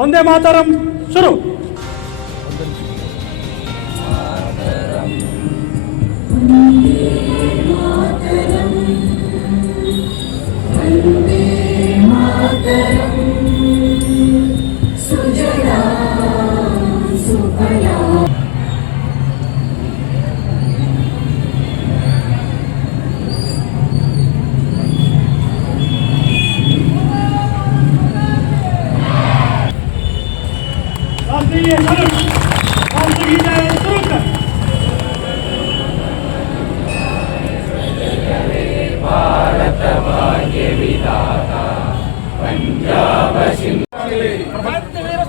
ಒಂದೇ ಮಾತರಂ ಶುರು.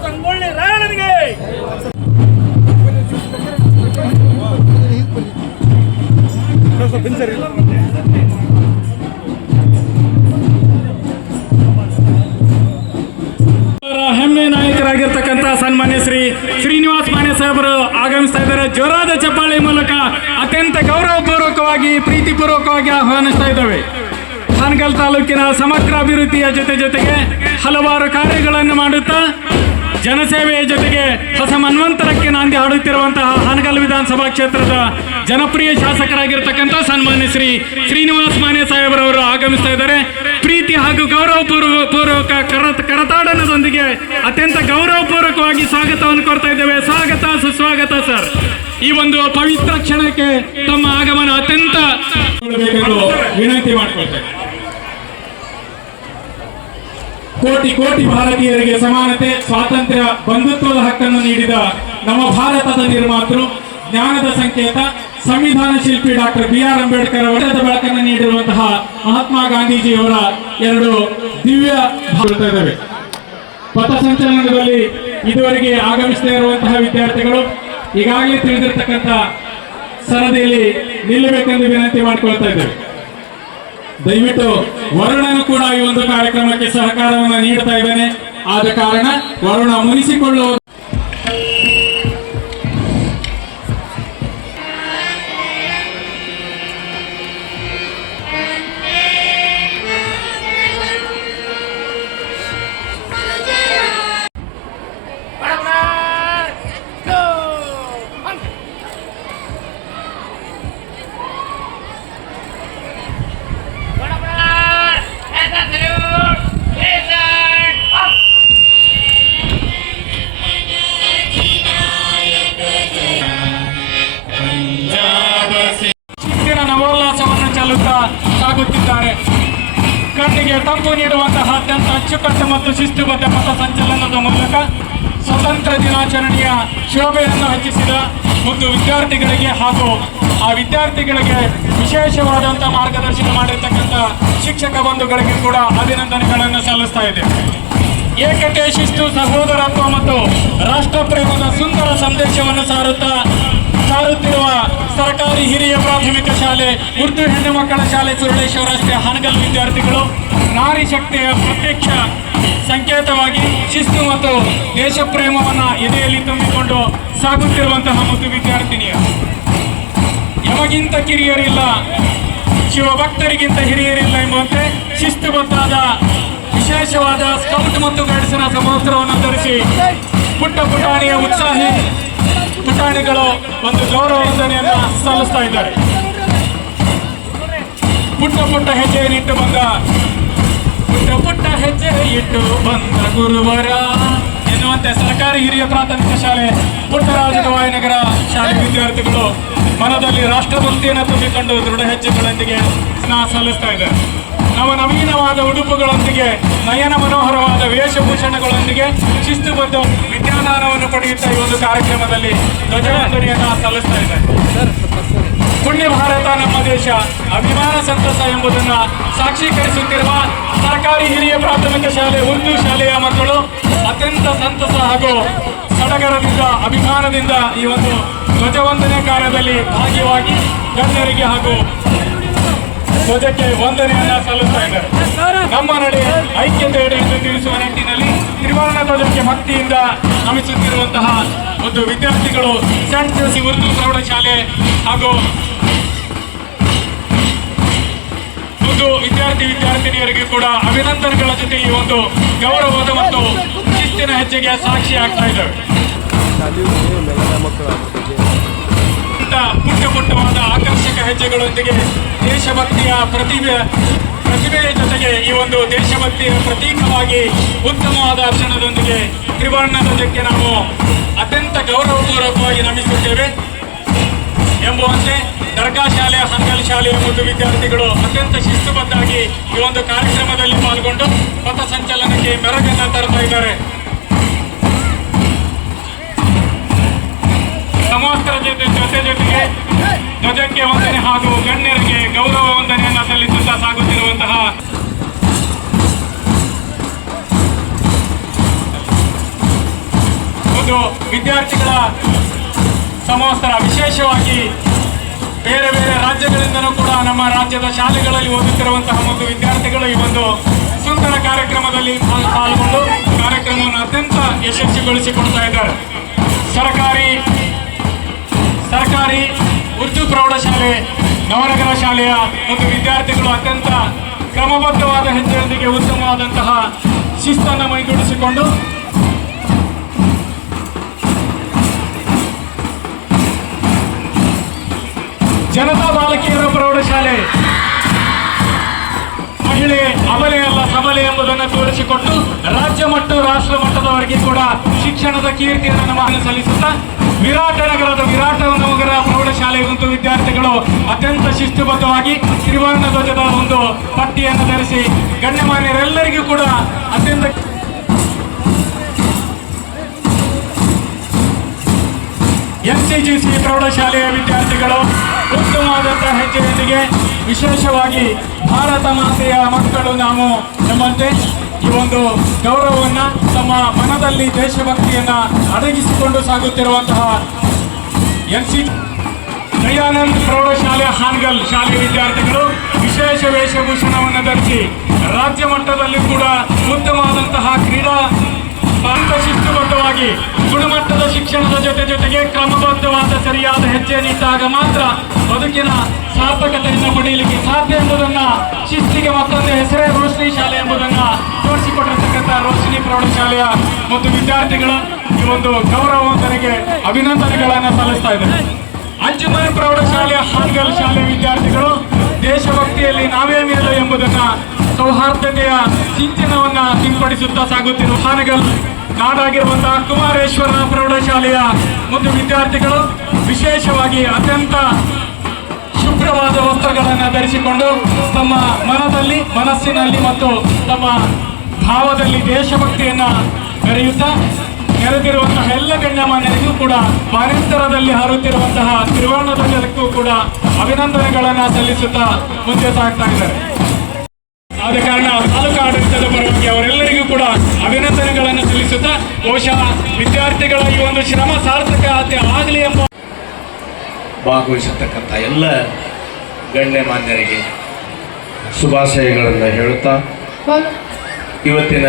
ಸಂಗೊಳ್ಳಿ ರಾಯಣ್ಣನಿಗೆ ಹೆಮ್ಮೆ ನಾಯಕರಾಗಿರ್ತಕ್ಕಂಥ ಸನ್ಮಾನ್ಯ ಶ್ರೀನಿವಾಸ್ ಮಾನ್ಯ ಸಾಹೇಬರು ಆಗಮಿಸ್ತಾ ಇದ್ದಾರೆ. ಜೋರಾದ ಚಪ್ಪಾಳೆ ಮೂಲಕ ಅತ್ಯಂತ ಗೌರವಪೂರ್ವಕವಾಗಿ ಪ್ರೀತಿಪೂರ್ವಕವಾಗಿ ಆಹ್ವಾನಿಸ್ತಾ ಇದ್ದೇವೆ. ಹಾನಗಲ್ ತಾಲೂಕಿನ ಸಮಗ್ರ ಅಭಿವೃದ್ಧಿಯ ಜೊತೆಗೆ ಹಲವಾರು ಕಾರ್ಯಗಳನ್ನು ಮಾಡುತ್ತಾ ಜನಸೇವೆಯ ಜೊತೆಗೆ ಹೊಸ ಮನ್ವಂತರಕ್ಕೆ ನಾಂದಿ ಹಾಡುತ್ತಿರುವಂತಹ ಹಾನಗಲ್ ವಿಧಾನಸಭಾ ಕ್ಷೇತ್ರದ ಜನಪ್ರಿಯ ಶಾಸಕರಾಗಿರ್ತಕ್ಕಂಥ ಸನ್ಮಾನ್ಯ ಶ್ರೀನಿವಾಸ್ ಮಾನ್ಯ ಸಾಹೇಬರವರು ಆಗಮಿಸ್ತಾ ಇದ್ದಾರೆ. ಪ್ರೀತಿ ಹಾಗೂ ಗೌರವಪೂರ್ವಕ ಕರತಾಡನದೊಂದಿಗೆ ಅತ್ಯಂತ ಗೌರವಪೂರ್ವಕವಾಗಿ ಸ್ವಾಗತವನ್ನು ಕೊಡ್ತಾ ಇದ್ದೇವೆ. ಸ್ವಾಗತ ಸುಸ್ವಾಗತ ಸರ್. ಈ ಒಂದು ಪವಿತ್ರ ಕ್ಷಣಕ್ಕೆ ತಮ್ಮ ಆಗಮನ ಅತ್ಯಂತ ವಿನಂತಿ ಮಾಡಿಕೊಳ್ತೇವೆ. ಕೋಟಿ ಕೋಟಿ ಭಾರತೀಯರಿಗೆ ಸಮಾನತೆ, ಸ್ವಾತಂತ್ರ್ಯ, ಬಂಧುತ್ವದ ಹಕ್ಕನ್ನು ನೀಡಿದ ನಮ್ಮ ಭಾರತದ ನಿರ್ಮಾತೃ, ಜ್ಞಾನದ ಸಂಕೇತ, ಸಂವಿಧಾನ ಶಿಲ್ಪಿ ಡಾಕ್ಟರ್ BR ಅಂಬೇಡ್ಕರ್ ಅವರ ಬೆಳಕನ್ನು ನೀಡಿರುವಂತಹ ಮಹಾತ್ಮ ಗಾಂಧೀಜಿಯವರ ಎರಡು ದಿವ್ಯ ಇದ್ದೇವೆ. ಪಥಸಂಚಲನದಲ್ಲಿ ಇದುವರೆಗೆ ಆಗಮಿಸದೇ ಇರುವಂತಹ ವಿದ್ಯಾರ್ಥಿಗಳು ಈಗಾಗಲೇ ತಿಳಿದಿರತಕ್ಕಂಥ ಸರದಿಯಲ್ಲಿ ನಿಲ್ಲಬೇಕೆಂದು ವಿನಂತಿ ಮಾಡಿಕೊಳ್ತಾ ಇದ್ದೇವೆ. ದಯವಿಟ್ಟು ವರುಣನು ಕೂಡ ಈ ಒಂದು ಕಾರ್ಯಕ್ರಮಕ್ಕೆ ಸಹಕಾರವನ್ನು ನೀಡ್ತಾ ಇದ್ದೇನೆ. ಆದ ಕಾರಣ ವರುಣ ಮುನಿಸಿಕೊಳ್ಳುವ ನವೋಲ್ಲಾಸವನ್ನು ಚೆಲ್ಲುತ್ತಾ ಸಾಗುತ್ತಿದ್ದಾರೆ. ಕಣ್ಣಿಗೆ ತಂಪು ನೀಡುವಂತಹ ಅತ್ಯಂತ ಅಚ್ಚುಕಟ್ಟು ಮತ್ತು ಶಿಸ್ತುಬದ್ಧ ಪಥ ಸಂಚಲನದ ಮೂಲಕ ಸ್ವತಂತ್ರ ದಿನಾಚರಣೆಯ ಶೋಭೆಯನ್ನು ಹೆಚ್ಚಿಸಿದ ಒಂದು ವಿದ್ಯಾರ್ಥಿಗಳಿಗೆ ಹಾಗೂ ಆ ವಿದ್ಯಾರ್ಥಿಗಳಿಗೆ ವಿಶೇಷವಾದಂಥ ಮಾರ್ಗದರ್ಶನ ಮಾಡಿರ್ತಕ್ಕಂಥ ಶಿಕ್ಷಕ ಬಂಧುಗಳಿಗೆ ಕೂಡ ಅಭಿನಂದನೆಗಳನ್ನು ಸಲ್ಲಿಸ್ತಾ ಇದೆ. ಏಕತೆ, ಶಿಸ್ತು, ಸಹೋದರತ್ವ ಮತ್ತು ರಾಷ್ಟ್ರಪ್ರೇಮದ ಸುಂದರ ಸಂದೇಶವನ್ನು ಸಾರುತ್ತಿರುವ ಸರ್ಕಾರಿ ಹಿರಿಯ ಪ್ರಾಥಮಿಕ ಶಾಲೆ ಉರ್ದು ಹೆಣ್ಣು ಮಕ್ಕಳ ಶಾಲೆ ಸುರುಳೇಶ್ವರ ರಸ್ತೆ ಹಾನಗಲ್ ವಿದ್ಯಾರ್ಥಿಗಳು ನಾರಿ ಶಕ್ತಿಯ ಪ್ರತ್ಯಕ್ಷ ಸಂಕೇತವಾಗಿ ಶಿಸ್ತು ಮತ್ತು ದೇಶಪ್ರೇಮವನ್ನು ಎದೆಯಲ್ಲಿ ತುಂಬಿಕೊಂಡು ಸಾಗುತ್ತಿರುವಂತಹ ಮತ್ತು ವಿದ್ಯಾರ್ಥಿನಿಯ ಯಮಗಿಂತ ಕಿರಿಯರಿಲ್ಲ, ಶಿವಭಕ್ತರಿಗಿಂತ ಹಿರಿಯರಿಲ್ಲ ಎಂಬಂತೆ ಶಿಸ್ತುಬದ್ಧಾದ ವಿಶೇಷವಾದ ಸ್ಕೌಟ್ ಮತ್ತು ಗೈಡ್ಸ್ನ ಸಮವಸ್ತ್ರವನ್ನು ಧರಿಸಿ ಪುಟ್ಟ ಪುಟಾಣಿಯ ಉತ್ಸಾಹಿ ಪುಟಾಣಿಗಳು ಒಂದು ಗೌರವ ವಂದನೆಯನ್ನು ಸಲ್ಲಿಸ್ತಾ ಇದ್ದಾರೆ. ಪುಟ್ಟ ಪುಟ್ಟ ಹೆಜ್ಜೆ ಇಟ್ಟು ಬಂದ ಗುರುವರ ಎನ್ನುವಂತೆ ಸರ್ಕಾರಿ ಹಿರಿಯ ಪ್ರಾಥಮಿಕ ಶಾಲೆ ಪುಟ್ಟರಾಜ ಗವಾಯಿನಗರ ಶಾಲೆ ವಿದ್ಯಾರ್ಥಿಗಳು ಮನದಲ್ಲಿ ರಾಷ್ಟ್ರಭಕ್ತಿಯನ್ನು ತುಂಬಿಕೊಂಡು ದೃಢ ಹೆಜ್ಜೆಗಳೊಂದಿಗೆ ಸಲ್ಲಿಸ್ತಾ ಇದ್ದಾರೆ. ನವನವೀನವಾದ ಉಡುಪುಗಳೊಂದಿಗೆ, ನಯನ ಮನೋಹರವಾದ ವೇಷಭೂಷಣಗಳೊಂದಿಗೆ ಶಿಸ್ತುಬದ್ಧ ವಿದ್ಯಾದಾನವನ್ನು ಪಡೆಯುತ್ತಾ ಈ ಒಂದು ಕಾರ್ಯಕ್ರಮದಲ್ಲಿ ಧ್ವಜವಂದನೆಯನ್ನು ಸಲ್ಲಿಸ್ತಾ ಇದ್ದಾರೆ. ಪುಣ್ಯ ಭಾರತ ನಮ್ಮ ದೇಶ, ಅಭಿಮಾನ ಸಂತಸ ಎಂಬುದನ್ನು ಸಾಕ್ಷೀಕರಿಸುತ್ತಿರುವ ಸರ್ಕಾರಿ ಹಿರಿಯ ಪ್ರಾಥಮಿಕ ಶಾಲೆ ಉರ್ದು ಶಾಲೆಯ ಮಕ್ಕಳು ಅತ್ಯಂತ ಸಂತಸ ಹಾಗೂ ಸಡಗರದಿಂದ ಅಭಿಮಾನದಿಂದ ಈ ಒಂದು ಧ್ವಜವಂದನೆ ಕಾರ್ಯದಲ್ಲಿ ಭಾಗಿಯಾಗಿ ಗಣ್ಯರಿಗೆ ಹಾಗೂ ಧ್ವಜಕ್ಕೆ ವಂದನೆಯನ್ನ ಸಲ್ಲಿಸ್ತಾ ಇದ್ದಾರೆ. ನಮ್ಮ ನಡೆ ಐಕ್ಯತೆ ಎಂದು ತಿಳಿಸುವ ನಿಟ್ಟಿನಲ್ಲಿ ತ್ರಿವರ್ಣ ಧ್ವಜಕ್ಕೆ ಭಕ್ತಿಯಿಂದ ನಮಿಸುತ್ತಿರುವಂತಹ ಒಂದು ವಿದ್ಯಾರ್ಥಿಗಳು ಸೆಂಟ್ ಜೋಸಿ ಉರ್ದು ಪ್ರೌಢಶಾಲೆ ಹಾಗೂ ಒಂದು ವಿದ್ಯಾರ್ಥಿನಿಯರಿಗೆ ಕೂಡ ಅಭಿನಂದನೆಗಳ ಜೊತೆ ಈ ಒಂದು ಗೌರವವಾದ ಮತ್ತು ಮುಂದಿನ ಹೆಜ್ಜೆಗೆ ಸಾಕ್ಷಿ ಆಗ್ತಾ ಇದ್ದಾವೆ. ಪುಟ್ಟ ಪುಟ್ಟವಾದ ಆಕರ್ಷಕ ಹೆಜ್ಜೆಗಳೊಂದಿಗೆ ದೇಶಭಕ್ತಿಯ ಪ್ರತಿಭೆಯ ಜೊತೆಗೆ ಈ ಒಂದು ದೇಶಭಕ್ತಿಯ ಪ್ರತೀಕವಾಗಿ ಉತ್ತಮವಾದ ಕ್ಷಣದೊಂದಿಗೆ ತ್ರಿವರ್ಣ ಧ್ವಜಕ್ಕೆ ನಾವು ಅತ್ಯಂತ ಗೌರವಪೂರ್ವಕವಾಗಿ ನಮಿಸುತ್ತೇವೆ ಎಂಬುವಂತೆ ದರ್ಗಾ ಶಾಲೆ, ಹಂಗಲ್ ಶಾಲೆಯ ಒಂದು ವಿದ್ಯಾರ್ಥಿಗಳು ಅತ್ಯಂತ ಶಿಸ್ತುಬದ್ಧವಾಗಿ ಈ ಒಂದು ಕಾರ್ಯಕ್ರಮದಲ್ಲಿ ಪಾಲ್ಗೊಂಡು ಪಥಸಂಚಲನಕ್ಕೆ ಮೆರಗನ್ನು ತರ್ತಾ ಇದ್ದಾರೆ. ಸಮವಸ್ತ್ರ ಜೊತೆಗೆ ಧ್ವಜಕ್ಕೆ ವಂದನೆ ಹಾಗೂ ಗಣ್ಯರಿಗೆ ಗೌರವ ವಂದನೆಯನ್ನು ಸಲ್ಲಿಸುತ್ತಾ ಸಾಗುತ್ತಿರುವಂತಹ ಒಂದು ವಿದ್ಯಾರ್ಥಿಗಳ ಸಮವಸ್ತ್ರ ವಿಶೇಷವಾಗಿ ಬೇರೆ ಬೇರೆ ರಾಜ್ಯಗಳಿಂದಲೂ ಕೂಡ ನಮ್ಮ ರಾಜ್ಯದ ಶಾಲೆಗಳಲ್ಲಿ ಓದುತ್ತಿರುವಂತಹ ಒಂದು ವಿದ್ಯಾರ್ಥಿಗಳು ಈ ಒಂದು ಸುಂದರ ಕಾರ್ಯಕ್ರಮದಲ್ಲಿ ಪಾಲ್ಗೊಂಡು ಕಾರ್ಯಕ್ರಮವನ್ನು ಅತ್ಯಂತ ಯಶಸ್ವಿಗೊಳಿಸಿಕೊಡ್ತಾ ಇದ್ದಾರೆ. ಸರ್ಕಾರಿ ಉರ್ದು ಪ್ರೌಢಶಾಲೆ ನವನಗರ ಶಾಲೆಯ ಒಂದು ವಿದ್ಯಾರ್ಥಿಗಳು ಅತ್ಯಂತ ಕ್ರಮಬದ್ಧವಾದ ಹೆಜ್ಜೆಯೊಂದಿಗೆ ಉತ್ತಮವಾದಂತಹ ಶಿಸ್ತನ್ನು ಮೈಗೂಡಿಸಿಕೊಂಡು ಜನತಾ ಬಾಲಕಿಯರ ಪ್ರೌಢಶಾಲೆ ಮಹಿಳೆ ಅಬಲೆಯಲ್ಲ ಸಬಲೆ ಎಂಬುದನ್ನು ತೋರಿಸಿಕೊಟ್ಟು ರಾಜ್ಯ ಮತ್ತು ರಾಷ್ಟ್ರ ಮಟ್ಟದವರೆಗೆ ಕೂಡ ಶಿಕ್ಷಣದ ಕೀರ್ತಿಯನ್ನು ನಮ್ಮನ್ನು ಸಲ್ಲಿಸುತ್ತಾ ವಿರಾಟನಗರ ಪ್ರೌಢಶಾಲೆಯ ಒಂದು ವಿದ್ಯಾರ್ಥಿಗಳು ಅತ್ಯಂತ ಶಿಸ್ತುಬದ್ಧವಾಗಿ ತ್ರಿವರ್ಣ ಧ್ವಜದ ಒಂದು ಪಟ್ಟಿಯನ್ನು ಧರಿಸಿ ಗಣ್ಯಮಾನ್ಯರೆಲ್ಲರಿಗೂ ಕೂಡ ಅತ್ಯಂತ NCGC ಪ್ರೌಢಶಾಲೆಯ ವಿದ್ಯಾರ್ಥಿಗಳು ಉತ್ತಮವಾದಂತಹ ಹೆಜ್ಜೆಯೊಂದಿಗೆ ವಿಶೇಷವಾಗಿ ಭಾರತ ಮಾತೆಯ ಮಕ್ಕಳು ನಾವು ಎಂಬಂತೆ ಈ ಒಂದು ಗೌರವವನ್ನು ತಮ್ಮ ಮನದಲ್ಲಿ ದೇಶಭಕ್ತಿಯನ್ನು ಅಡಗಿಸಿಕೊಂಡು ಸಾಗುತ್ತಿರುವಂತಹ ದಯಾನಂದ್ ಪ್ರೌಢಶಾಲೆ ಹಾನಗಲ್ ಶಾಲೆ ವಿದ್ಯಾರ್ಥಿಗಳು ವಿಶೇಷ ವೇಷಭೂಷಣವನ್ನು ಧರಿಸಿ ರಾಜ್ಯ ಮಟ್ಟದಲ್ಲಿ ಕೂಡ ಉತ್ತಮವಾದಂತಹ ಕ್ರೀಡಾ ಶಿಸ್ತುಬದ್ಧವಾಗಿ ಗುಣಮಟ್ಟದ ಶಿಕ್ಷಣದ ಜೊತೆಗೆ ಕ್ರಮಬದ್ಧವಾದ ಸರಿಯಾದ ಹೆಜ್ಜೆಯನ್ನಿಟ್ಟಾಗ ಮಾತ್ರ ಬದುಕಿನ ಸಾರ್ಥಕತೆಯನ್ನು ಪಡೆಯಲಿಕ್ಕೆ ಸಾಧ್ಯ ಎಂಬುದನ್ನು ಶಿಸ್ತಿಗೆ ಮತ್ತೊಂದು ಹೆಸರೇ ರೋಶ್ನಿ ಶಾಲೆ ಎಂಬುದನ್ನು ತೋರಿಸಿಕೊಟ್ಟಿರ್ತಕ್ಕಂಥ ರೋಶ್ನಿ ಪ್ರೌಢಶಾಲೆಯ ಮತ್ತು ವಿದ್ಯಾರ್ಥಿಗಳ ಈ ಒಂದು ಗೌರವವಂತನಿಗೆ ಅಭಿನಂದನೆಗಳನ್ನು ಸಲ್ಲಿಸ್ತಾ ಇದ್ದಾರೆ. ಅಂಜುಮನ್ ಪ್ರೌಢಶಾಲೆಯ ಹಾನಗಲ್ ಶಾಲೆ ವಿದ್ಯಾರ್ಥಿಗಳು ದೇಶಭಕ್ತಿಯಲ್ಲಿ ನಾವೇ ಮೇಲು ಎಂಬುದನ್ನು ಸೌಹಾರ್ದತೆಯ ಸಿಂಚನವನ್ನ ಸಿಂಪಡಿಸುತ್ತಾ ಸಾಗುತ್ತಿರುವ ಹಾನಗಲ್ ನಾಡಾಗಿರುವಂತಹ ಕುಮಾರೇಶ್ವರ ಪ್ರೌಢಶಾಲೆಯ ಒಂದು ವಿದ್ಯಾರ್ಥಿಗಳು ವಿಶೇಷವಾಗಿ ಅತ್ಯಂತ ಶುಭ್ರವಾದ ವಸ್ತ್ರಗಳನ್ನು ಧರಿಸಿಕೊಂಡು ತಮ್ಮ ಮನಸ್ಸಿನಲ್ಲಿ ಮತ್ತು ತಮ್ಮ ಭಾವದಲ್ಲಿ ದೇಶಭಕ್ತಿಯನ್ನು ಮೆರೆಯುತ್ತಾ ನೆರೆದಿರುವಂತಹ ಎಲ್ಲ ಗಣ್ಯಮಾನ್ಯರಿಗೂ ಕೂಡ ಪಾರಂತರದಲ್ಲಿ ಹಾರುತ್ತಿರುವಂತಹ ತ್ರಿವರ್ಣ ಧ್ವಜಕ್ಕೂ ಕೂಡ ಅಭಿನಂದನೆಗಳನ್ನು ಸಲ್ಲಿಸುತ್ತಾ ಮುಂದೆ ಸಾಗ್ತಾ ಇದ್ದಾರೆ. ಆದ ಕಾರಣ ತಾಲೂಕು ಆಡಳಿತದ ಪರವಾಗಿ ಅವರೆಲ್ಲರಿಗೂ ಕೂಡ ಅಭಿನಂದನೆಗಳನ್ನು ಸಲ್ಲಿಸುತ್ತಾ ಬಹುಶಃ ವಿದ್ಯಾರ್ಥಿಗಳ ಈ ಒಂದು ಶ್ರಮ ಸಾರ್ಥಕತೆ ಆಗಲಿ ಎಂಬ ಭಾಗವಹಿಸತಕ್ಕಂಥ ಎಲ್ಲ ಗಣ್ಯಮಾನ್ಯರಿಗೆ ಶುಭಾಶಯಗಳನ್ನು ಹೇಳುತ್ತಾ ಇವತ್ತಿನ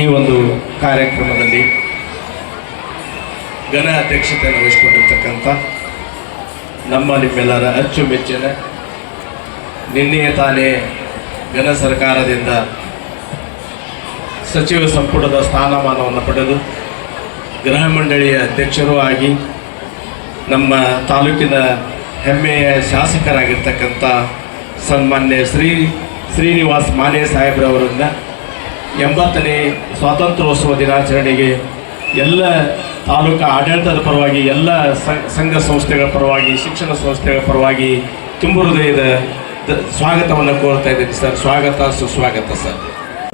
ಈ ಒಂದು ಕಾರ್ಯಕ್ರಮದಲ್ಲಿ ಘನ ಅಧ್ಯಕ್ಷತೆಯನ್ನು ವಹಿಸಿಕೊಂಡಿರ್ತಕ್ಕಂಥ ನಿಮ್ಮೆಲ್ಲರ ಅಚ್ಚುಮೆಚ್ಚಿನ ನಿನ್ನೆಯ ತಾನೇ ಘನ ಸರ್ಕಾರದಿಂದ ಸಚಿವ ಸಂಪುಟದ ಸ್ಥಾನಮಾನವನ್ನು ಪಡೆದು ಗೃಹ ಮಂಡಳಿಯ ಅಧ್ಯಕ್ಷರೂ ಆಗಿ ನಮ್ಮ ತಾಲೂಕಿನ ಹೆಮ್ಮೆಯ ಶಾಸಕರಾಗಿರ್ತಕ್ಕಂಥ ಸನ್ಮಾನ್ಯ ಶ್ರೀನಿವಾಸ್ ಮಾನೆ ಸಾಹೇಬ್ರವರನ್ನ 80ನೇ ಸ್ವಾತಂತ್ರ್ಯೋತ್ಸವ ದಿನಾಚರಣೆಗೆ ಎಲ್ಲ ತಾಲೂಕು ಆಡಳಿತದ ಪರವಾಗಿ ಎಲ್ಲ ಸಂಘ ಸಂಸ್ಥೆಗಳ ಪರವಾಗಿ ಶಿಕ್ಷಣ ಸಂಸ್ಥೆಗಳ ಪರವಾಗಿ ತುಂಬ ಹೃದಯದ ಸ್ವಾಗತವನ್ನು ಕೋರ್ತಾ ಇದ್ದೀನಿ ಸರ್. ಸ್ವಾಗತ ಸುಸ್ವಾಗತ ಸರ್.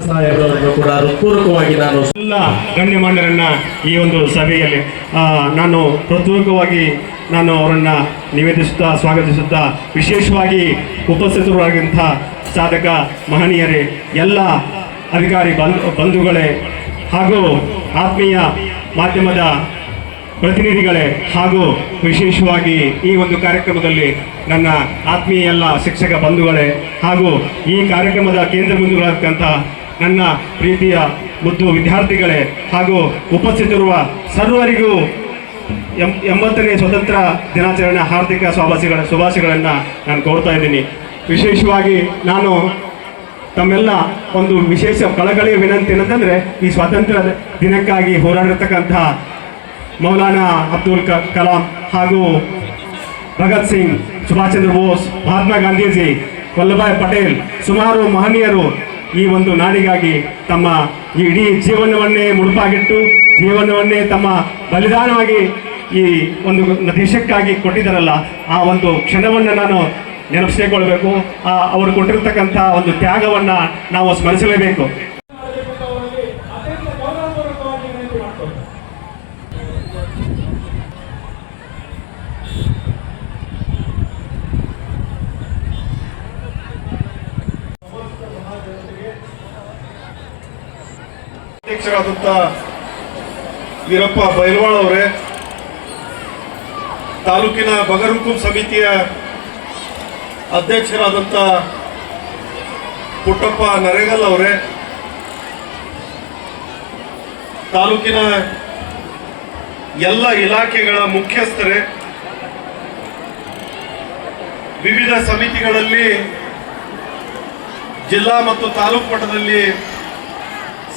ಸಾಹೇಬರನ್ನು ಕೂಡ ಹೃತ್ಪೂರ್ವಕವಾಗಿ ನಾನು ಎಲ್ಲ ಗಣ್ಯಮಾನ್ಯರನ್ನ ಈ ಒಂದು ಸಭೆಯಲ್ಲಿ ನಾನು ಹೃತ್ಪೂರ್ವಕವಾಗಿ ಅವರನ್ನು ನಿವೇದಿಸುತ್ತಾ ಸ್ವಾಗತಿಸುತ್ತಾ ವಿಶೇಷವಾಗಿ ಉಪಸ್ಥಿತರಾಗಿರುವಂಥ ಸಾಧಕ ಮಹನೀಯರೇ, ಎಲ್ಲ ಅಧಿಕಾರಿ ಬಂಧುಗಳೇ ಹಾಗೂ ಆತ್ಮೀಯ ಮಾಧ್ಯಮದ ಪ್ರತಿನಿಧಿಗಳೇ ಹಾಗೂ ವಿಶೇಷವಾಗಿ ಈ ಒಂದು ಕಾರ್ಯಕ್ರಮದಲ್ಲಿ ನನ್ನ ಆತ್ಮೀಯ ಎಲ್ಲ ಶಿಕ್ಷಕ ಬಂಧುಗಳೇ ಹಾಗೂ ಈ ಕಾರ್ಯಕ್ರಮದ ಕೇಂದ್ರ ಬಿಂದುಗಳಾದಂಥ ನನ್ನ ಪ್ರೀತಿಯ ಮುದ್ದು ವಿದ್ಯಾರ್ಥಿಗಳೇ ಹಾಗೂ ಉಪಸ್ಥಿತರಿರುವ ಸರ್ವರಿಗೂ 80ನೇ ಸ್ವತಂತ್ರ ದಿನಾಚರಣೆ ಹಾರ್ದಿಕ ಶುಭಾಶಯಗಳನ್ನು ನಾನು ಕೋರ್ತಾ ಇದ್ದೀನಿ. ವಿಶೇಷವಾಗಿ ನಾನು ತಮ್ಮೆಲ್ಲ ಒಂದು ವಿಶೇಷ ಕಳಕಳಿಯ ವಿನಂತಿ ಏನಂತಂದರೆ ಈ ಸ್ವಾತಂತ್ರ್ಯ ದಿನಕ್ಕಾಗಿ ಹೋರಾಡಿರ್ತಕ್ಕಂಥ ಮೌಲಾನಾ ಅಬ್ದುಲ್ ಕಲಾಂ ಹಾಗೂ ಭಗತ್ ಸಿಂಗ್, ಸುಭಾಷ್ ಚಂದ್ರ ಬೋಸ್, ಮಹಾತ್ಮ ಗಾಂಧೀಜಿ, ವಲ್ಲಭಾಯ್ ಪಟೇಲ್ ಸುಮಾರು ಮಹನೀಯರು ಈ ಒಂದು ನಾಡಿಗಾಗಿ ತಮ್ಮ ಈ ಇಡೀ ಜೀವನವನ್ನೇ ಮುಡುಪಾಗಿಟ್ಟು ಜೀವನವನ್ನೇ ತಮ್ಮ ಬಲಿದಾನವಾಗಿ ಈ ಒಂದು ದೇಶಕ್ಕಾಗಿ ಕೊಟ್ಟಿದ್ದಾರಲ್ಲ, ಆ ಒಂದು ಕ್ಷಣವನ್ನು ನಾನು ನೆನಪಿಸಿಕೊಳ್ಳಬೇಕು. ಅವರು ಕೊಟ್ಟಿರ್ತಕ್ಕಂಥ ಒಂದು ತ್ಯಾಗವನ್ನು ನಾವು ಸ್ಮರಿಸಲೇಬೇಕು. ಅಧ್ಯಕ್ಷರಾದಂಥ ವೀರಪ್ಪ ಬೈಲ್ವಾಳ್ ಅವರೇ, ತಾಲೂಕಿನ ಬಗರ್ಹುಕುಂ ಸಮಿತಿಯ ಅಧ್ಯಕ್ಷರಾದಂಥ ಪುಟ್ಟಪ್ಪ ನರೇಗಲ್ ಅವರೇ, ತಾಲೂಕಿನ ಎಲ್ಲ ಇಲಾಖೆಗಳ ಮುಖ್ಯಸ್ಥರೇ, ವಿವಿಧ ಸಮಿತಿಗಳಲ್ಲಿ ಜಿಲ್ಲಾ ಮತ್ತು ತಾಲೂಕು ಮಟ್ಟದಲ್ಲಿ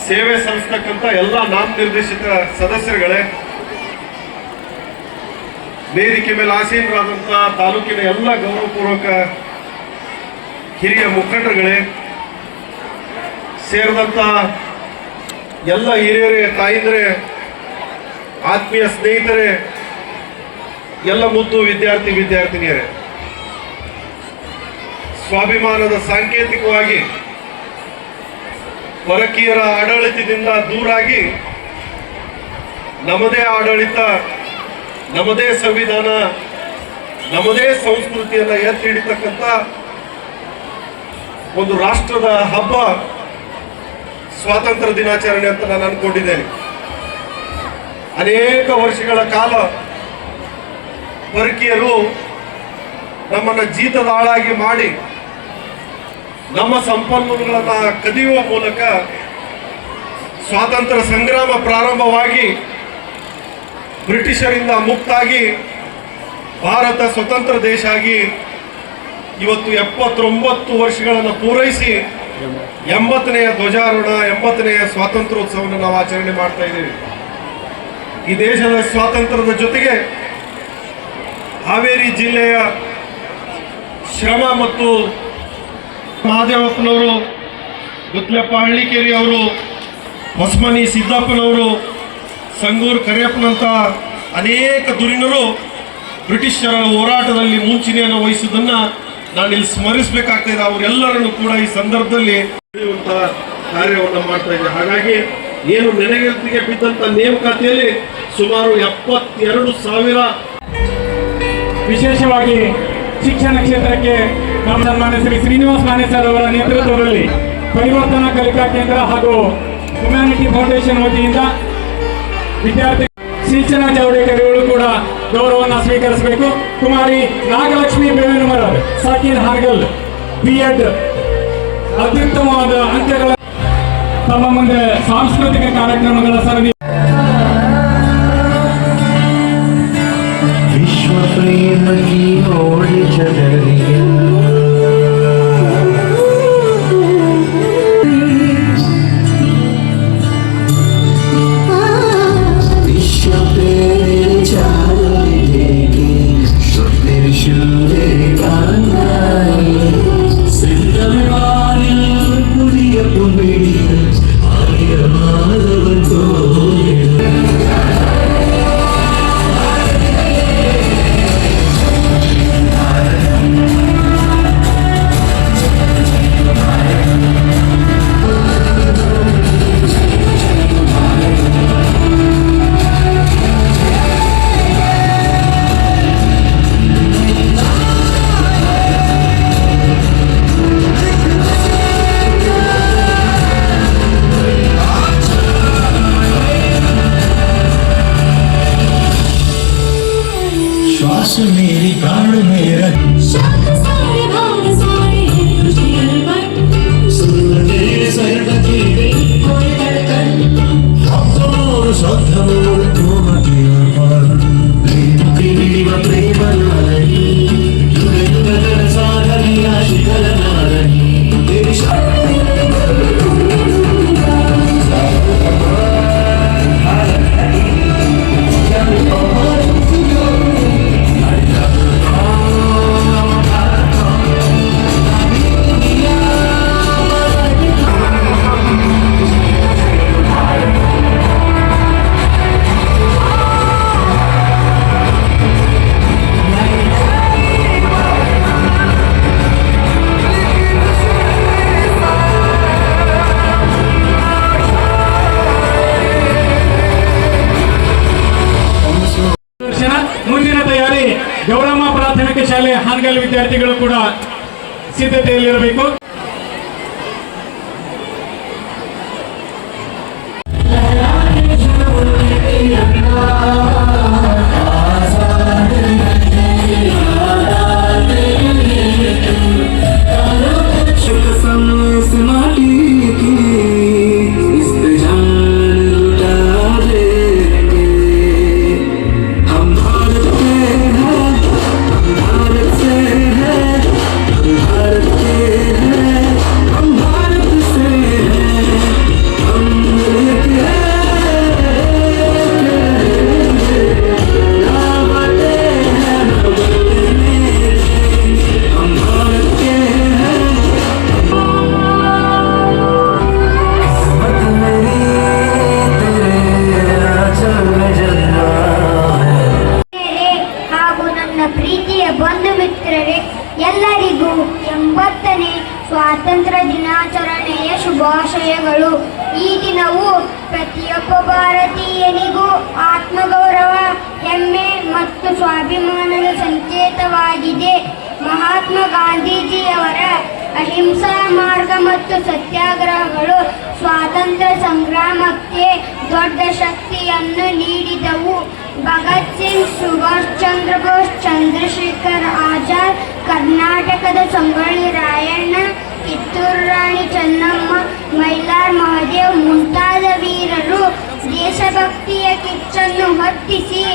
ಸೇವೆ ಸಲ್ಲಿಸ್ತಕ್ಕಂಥ ಎಲ್ಲ ನಾಮನಿರ್ದೇಶಿತ ಸದಸ್ಯರುಗಳೇ, ವೇದಿಕೆ ಮೇಲೆ ಆಸೀನರಾದಂಥ ತಾಲೂಕಿನ ಎಲ್ಲ ಗೌರವಪೂರ್ವಕ ಹಿರಿಯ ಮುಖಂಡರುಗಳೇ, ಸೇರಿದಂಥ ಎಲ್ಲ ಹಿರಿಯರೇ, ತಾಯಿಂದರೇ, ಆತ್ಮೀಯ ಸ್ನೇಹಿತರೇ, ಎಲ್ಲ ಮುದ್ದು ವಿದ್ಯಾರ್ಥಿನಿಯರೇ, ಸ್ವಾಭಿಮಾನದ ಸಾಂಕೇತಿಕವಾಗಿ ಪರಕೀಯರ ಆಡಳಿತದಿಂದ ದೂರಾಗಿ ನಮ್ಮದೇ ಆಡಳಿತ, ನಮ್ಮದೇ ಸಂವಿಧಾನ, ನಮ್ಮದೇ ಸಂಸ್ಕೃತಿಯನ್ನು ಎತ್ತಿ ಹಿಡಿತಕ್ಕಂಥ ಒಂದು ರಾಷ್ಟ್ರದ ಹಬ್ಬ ಸ್ವಾತಂತ್ರ್ಯ ದಿನಾಚರಣೆ ಅಂತ ನಾನು ಅನ್ಕೊಂಡಿದ್ದೇನೆ. ಅನೇಕ ವರ್ಷಗಳ ಕಾಲ ಪರಕೀಯರು ನಮ್ಮನ್ನು ಜೀತದ ಆಳಾಗಿ ಮಾಡಿ ನಮ್ಮ ಸಂಪನ್ಮೂಲಗಳನ್ನು ಕದಿಯುವ ಮೂಲಕ ಸ್ವಾತಂತ್ರ್ಯ ಸಂಗ್ರಾಮ ಪ್ರಾರಂಭವಾಗಿ ಬ್ರಿಟಿಷರಿಂದ ಮುಕ್ತಾಗಿ ಭಾರತ ಸ್ವತಂತ್ರ ದೇಶ ಆಗಿ ಇವತ್ತು 79 ವರ್ಷಗಳನ್ನು ಪೂರೈಸಿ 80ನೆಯ ಧ್ವಜಾರೋಹಣ, 80ನೆಯ ಸ್ವಾತಂತ್ರ್ಯೋತ್ಸವವನ್ನು ನಾವು ಆಚರಣೆ ಮಾಡ್ತಾ ಇದ್ದೇವೆ. ಈ ದೇಶದ ಸ್ವಾತಂತ್ರ್ಯದ ಜೊತೆಗೆ ಹಾವೇರಿ ಜಿಲ್ಲೆಯ ಶ್ರಮ ಮತ್ತು ಮಹಾದೇವಪ್ಪನವರು, ಗುತ್ಲೆಪ್ಪ ಹಳ್ಳಿಕೇರಿ ಅವರು, ಹೊಸಮನಿ ಸಿದ್ದಪ್ಪನವರು, ಸಂಗೂರು ಕರಿಯಪ್ಪನಂಥ ಅನೇಕ ಧುರೀಣರು ಬ್ರಿಟಿಷರ ಹೋರಾಟದಲ್ಲಿ ಮುಂಚೂಣಿಯನ್ನು ವಹಿಸುವುದನ್ನು ನಾನು ಇಲ್ಲಿ ಸ್ಮರಿಸಬೇಕಾಗ್ತದೆ. ಅವರೆಲ್ಲರನ್ನು ಕೂಡ ಈ ಸಂದರ್ಭದಲ್ಲಿ ಕಾರ್ಯವನ್ನು ಮಾಡ್ತಾ ಇದ್ದಾರೆ. ಹಾಗಾಗಿ ಏನು ನೆನೆಗುದಿಗೆ ಬಿದ್ದಂಥ ನೇಮಕಾತಿಯಲ್ಲಿ ಸುಮಾರು 72,000 ವಿಶೇಷವಾಗಿ ಶಿಕ್ಷಣ ಕ್ಷೇತ್ರಕ್ಕೆ ನಮ್ಮ ಸನ್ಮಾನ್ಯ ಶ್ರೀ ಶ್ರೀನಿವಾಸ ಮಾನೆ ಸರ್ ಅವರ ನೇತೃತ್ವದಲ್ಲಿ ಪರಿವರ್ತನಾ ಕಲಿಕಾ ಕೇಂದ್ರ ಹಾಗೂ ಹ್ಯುಮ್ಯಾನಿಟಿ ಫೌಂಡೇಶನ್ ವತಿಯಿಂದ ವಿದ್ಯಾರ್ಥಿ ಸಿಂಚನಾ ಜಾವಡೇಕರ್ ಅವರು ಕೂಡ ಗೌರವವನ್ನು ಸ್ವೀಕರಿಸಬೇಕು. ಕುಮಾರಿ ನಾಗಲಕ್ಷ್ಮಿ ಬೇವಿನಮರದ್, ಸಾಕಿನ್ ಹಾರ್ಗಲ್, B.Ed ಅತ್ಯುತ್ತಮವಾದ ಅಂತ್ಯಗಳ ತಮ್ಮ ಮುಂದೆ ಸಾಂಸ್ಕೃತಿಕ ಕಾರ್ಯಕ್ರಮಗಳ ಸರಣಿ. विश्व प्रेम की ओर चल रही है, विश्व प्रेम चाल लेके स्वप्न शूरे कांगाई सिद्धवारिल पुलिय पुलिय आर्य माधव को श्वास मेरी प्राण मेरा प्रेम ಪ್ರಾಥಮಿಕ ಶಾಲೆ ಹಾನಗಲ್ ವಿದ್ಯಾರ್ಥಿಗಳು ಕೂಡ ಸಿದ್ಧತೆಯಲ್ಲಿರಬೇಕು. ಪ್ರೀತಿಯ ಬಂಧು ಮಿತ್ರರೇ, ಎಲ್ಲರಿಗೂ 80ನೇ ಸ್ವಾತಂತ್ರ್ಯ ದಿನಾಚರಣೆಯ ಶುಭಾಶಯಗಳು. ಈ ದಿನವು ಪ್ರತಿಯೊಬ್ಬ ಭಾರತೀಯನಿಗೂ ಆತ್ಮಗೌರವ, ಹೆಮ್ಮೆ ಮತ್ತು ಸ್ವಾಭಿಮಾನದ ಸಂಕೇತವಾಗಿದೆ. ಮಹಾತ್ಮ ಗಾಂಧೀಜಿಯವರ ಅಹಿಂಸಾ ಮಾರ್ಗ ಮತ್ತು ಸತ್ಯಾಗ್ರಹಗಳು ಸ್ವಾತಂತ್ರ್ಯ ಸಂಗ್ರಾಮಕ್ಕೆ ದೊಡ್ಡ ಶಕ್ತಿಯನ್ನು ನೀಡಿದವು. ಭಗತ್ ಸಿಂಗ್, ಸುಭಾಷ್ ಚಂದ್ರ ಬೋಸ್, ಚಂದ್ರಶೇಖರ್ ಆಜಾದ್, ಕರ್ನಾಟಕದ ಸಂಗೊಳ್ಳಿ ರಾಯಣ್ಣ, ಕಿತ್ತೂರು ರಾಣಿ ಚೆನ್ನಮ್ಮ, ಮೈಲಾರ್ ಮಹದೇವ್ ಮುಂತಾದ ವೀರರು ದೇಶಭಕ್ತಿಯ ಕಿಚ್ಚನ್ನು ಹೊತ್ತಿಸಿ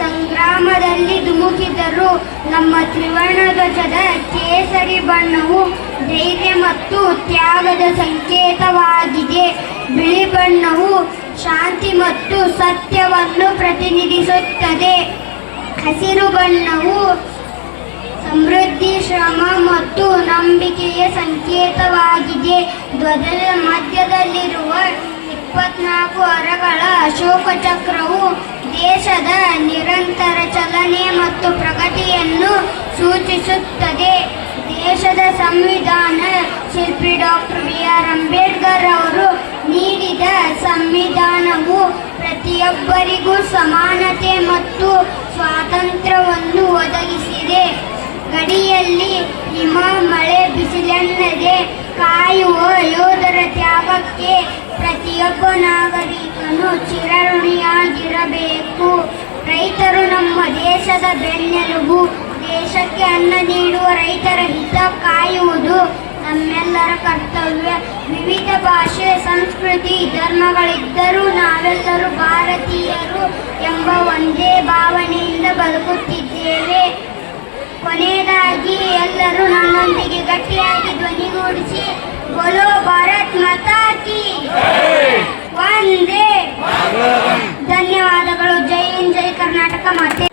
ಸಂಗ್ರಾಮದಲ್ಲಿ ಧುಮುಕಿದರು. ನಮ್ಮ ತ್ರಿವರ್ಣ ಧ್ವಜದ ಕೇಸರಿ ಬಣ್ಣವು ಧೈರ್ಯ ಮತ್ತು ತ್ಯಾಗದ ಸಂಕೇತವಾಗಿದೆ. ಬಿಳಿ ಬಣ್ಣವು ಶಾಂತಿ ಮತ್ತು ಸತ್ಯವನ್ನು ಪ್ರತಿನಿಧಿಸುತ್ತದೆ. ಹಸಿರು ಬಣ್ಣವು ಸಮೃದ್ಧಿ, ಶ್ರಮ ಮತ್ತು ನಂಬಿಕೆಯ ಸಂಕೇತವಾಗಿದೆ. ಧ್ವಜದ ಮಧ್ಯದಲ್ಲಿರುವ 24 ಅರಗಳ ಅಶೋಕ ಚಕ್ರವು ದೇಶದ ನಿರಂತರ ಚಲನೆ ಮತ್ತು ಪ್ರಗತಿಯನ್ನು ಸೂಚಿಸುತ್ತದೆ. ದೇಶದ ಸಂವಿಧಾನ ಶಿಲ್ಪಿ ಡಾಕ್ಟರ್ BR ಅಂಬೇಡ್ಕರ್ ಅವರು ನೀಡಿದ ಸಂವಿಧಾನವು ಪ್ರತಿಯೊಬ್ಬರಿಗೂ ಸಮಾನತೆ ಮತ್ತು ಸ್ವಾತಂತ್ರ್ಯವನ್ನು ಒದಗಿಸಿದೆ. ಗಡಿಯಲ್ಲಿ ಹಿಮ, ಮಳೆ, ಬಿಸಿಲೆನ್ನದೆ ಕಾಯುವ ಯೋಧರ ತ್ಯಾಗಕ್ಕೆ ಪ್ರತಿಯೊಬ್ಬ ನಾಗರಿಕನು ಚಿರಋಣಿಯಾಗಿರಬೇಕು. ರೈತರು ನಮ್ಮ ದೇಶದ ಬೆನ್ನೆಲುಬು. ದೇಶಕ್ಕೆ ಅನ್ನ ನೀಡುವ ರೈತರ ಹಿತ ಕಾಯುವುದು ನಮ್ಮೆಲ್ಲರ ಕರ್ತವ್ಯ. ವಿವಿಧ ಭಾಷೆ, ಸಂಸ್ಕೃತಿ, ಧರ್ಮಗಳಿದ್ದರೂ ನಾವೆಲ್ಲರೂ ಭಾರತೀಯರು ಎಂಬ ಒಂದೇ ಭಾವನೆಯಿಂದ ಬದುಕುತ್ತಿದ್ದೇವೆ. ಕೊನೆಯದಾಗಿ ಎಲ್ಲರೂ ನನ್ನೊಂದಿಗೆ ಗಟ್ಟಿಯಾಗಿ ಧ್ವನಿಗೂಡಿಸಿ ಬೋಲೋ ಭಾರತ್ ಮಾತಾ ಕಿ ವಂದೇ. ಧನ್ಯವಾದಗಳು. ಜೈ ಹಿಂದ್, ಜೈ ಕರ್ನಾಟಕ ಮಾತೆ.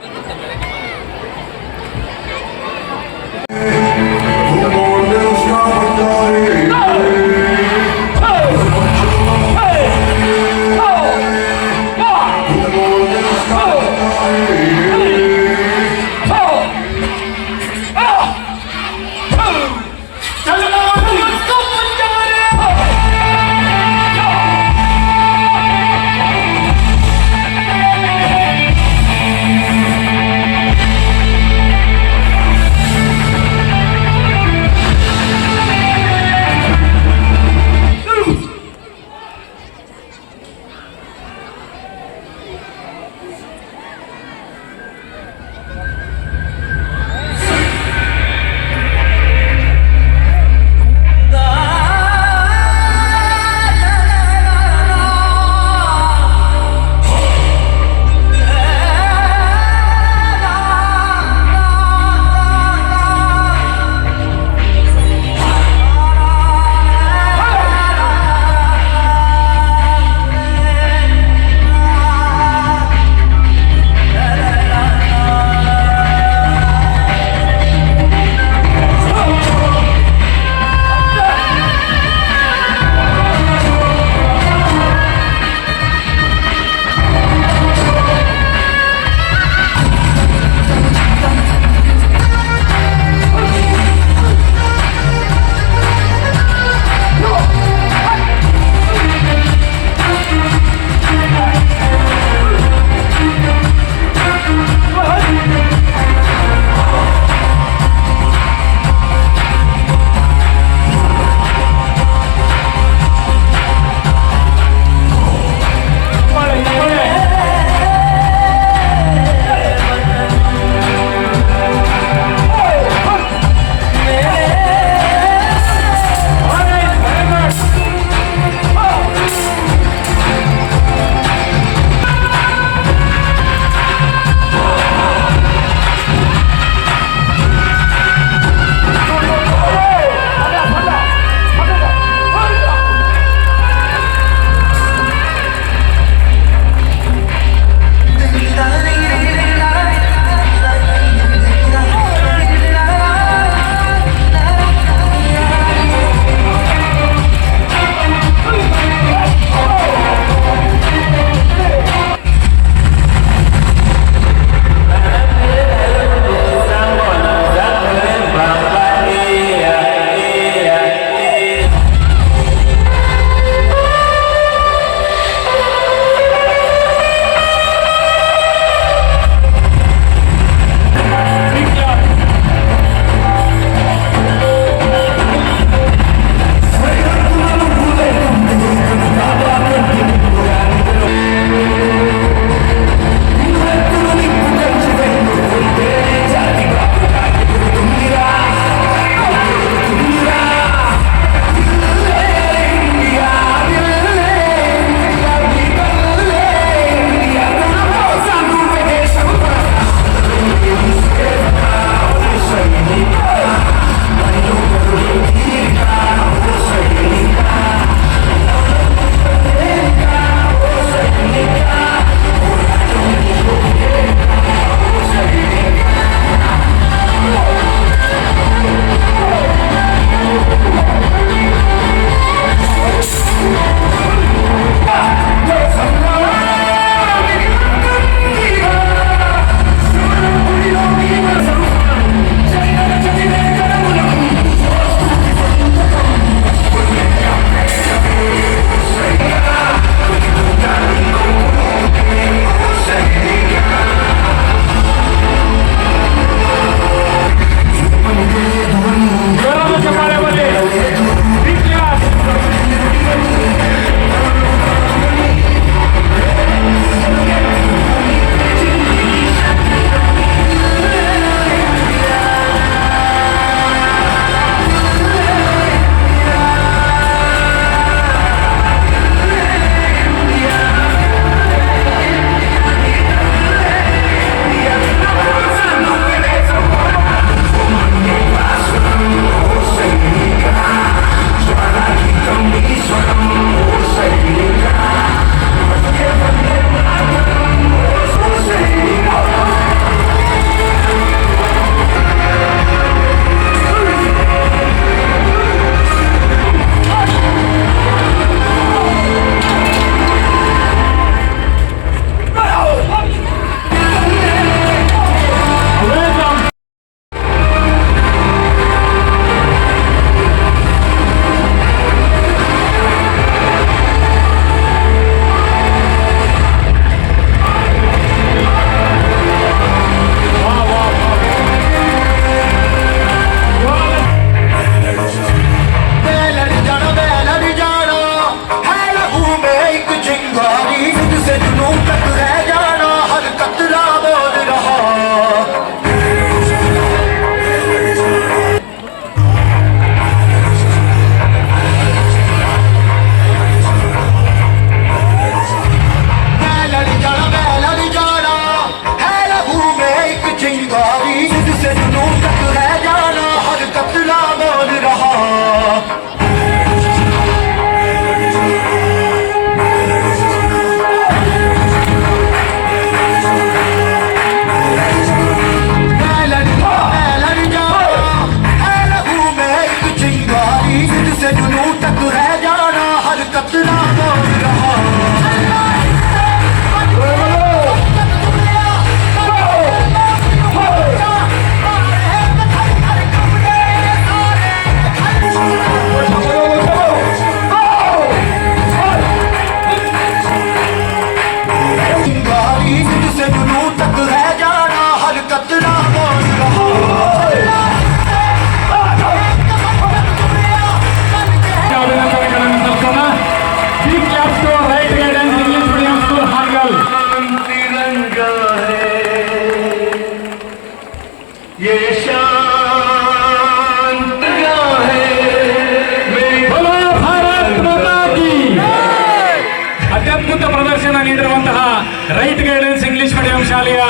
ಗರ್ಲ್ಸ್ ಇಂಗ್ಲಿಷ್ ಮೀಡಿಯಂ ಶಾಲೆಯ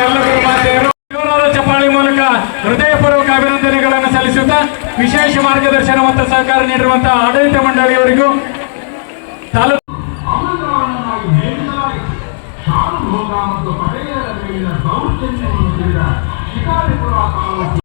ಎಲ್ಲ ಗುರುಮಾತೆಯರು ಜೋರಾದ ಚಪ್ಪಾಳಿ ಮೂಲಕ ಹೃದಯಪೂರ್ವಕ ಅಭಿನಂದನೆಗಳನ್ನು ಸಲ್ಲಿಸುತ್ತಾ ವಿಶೇಷ ಮಾರ್ಗದರ್ಶನ ಮತ್ತು ಸಹಕಾರ ನೀಡಿರುವಂತಹ ಆಡಳಿತ ಮಂಡಳಿಯವರಿಗೂ ತಾಲೂಕು